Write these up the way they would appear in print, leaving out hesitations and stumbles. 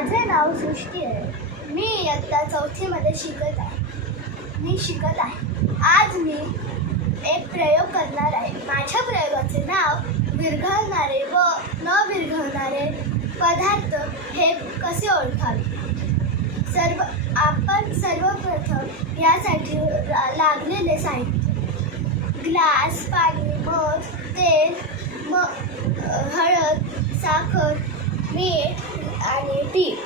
माझे नाव सृष्टी आहे. मी इयत्ता 4मध्ये शिकत आहे. आज मी एक प्रयोग करणार आहे. माझ्या प्रयोगाचे नाव विरघळणारे व न विरघळणारे पदार्थ हे कसे ओळखावे. आपण सर्वप्रथम यासाठी लागलेले साहित्य: ग्लास, पाणी, मध, तेल, हळद, साखर, मीठ आणि पीठ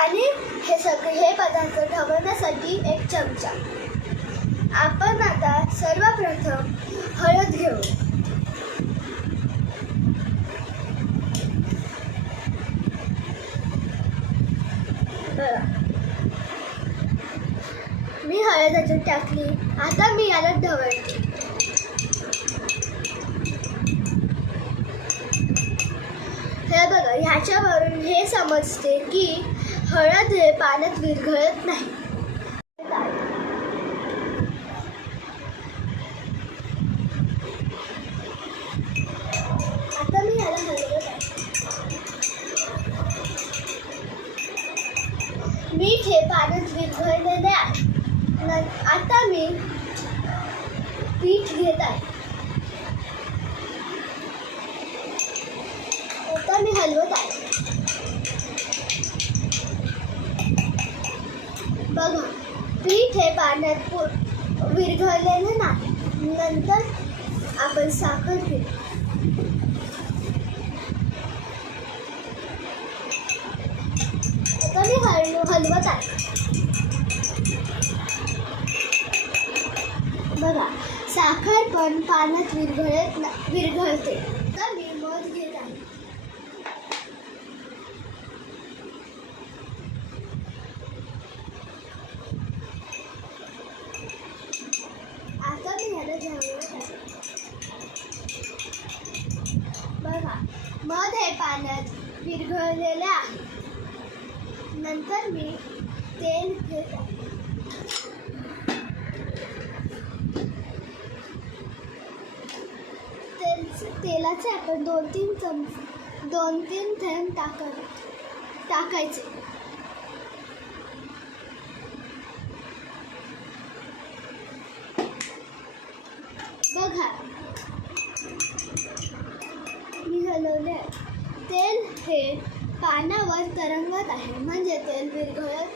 आणि हे पदार्थ ठेवण्यासाठी एक चमचा. आपण आता सर्वप्रथम हळद घेऊ. मी हळद याच्यात टाकली. आता मी याला ढवळते. हे बघा, ह्याच्यावरून हे समजते की हळद हे पाण्यात विरघळत नाही. आता मी ह्याला हलवत आहे. मीठ हे पाण्यात विरघळलेले आहे. आता मी पीठ घेत आहे. आता मी हलवत आहे. बघा, पीठ हे पाण्यात विरघळलेले नाही. नंतर आपण साखर घेऊ. आता मी हलवत आहे. बघा, साखर पण पाण्यात विरघळते. आता मी मध घेत आहे. आता मी ह्याला ढवळत आहे. बघा, मध हे पाण्यात विरघळलेले आहे. नंतर मी तेल घेत आहे. तेलाचे आपण 2-3 थेंब टाकायचे. बघा, मी हलवले. तेल हे पाण्यावर तरंगत आहे, म्हणजे तेल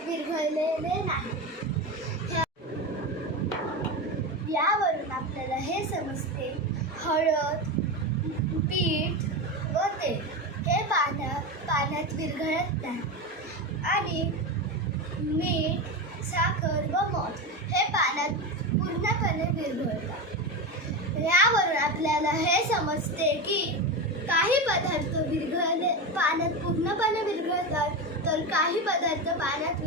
विरघळलेले नाही. यावरून आपल्याला हे समजते हळद, पीठ व तेल हे पाण्यात विरघळत नाही आणि मीठ, साखर व मध हे पाण्यात पूर्णपणे विरघळतात. यावरून आपल्याला हे समजते की काही पदार्थ पाण्यात पूर्णपणे विरघळतात, तर काही पदार्थ पाण्यात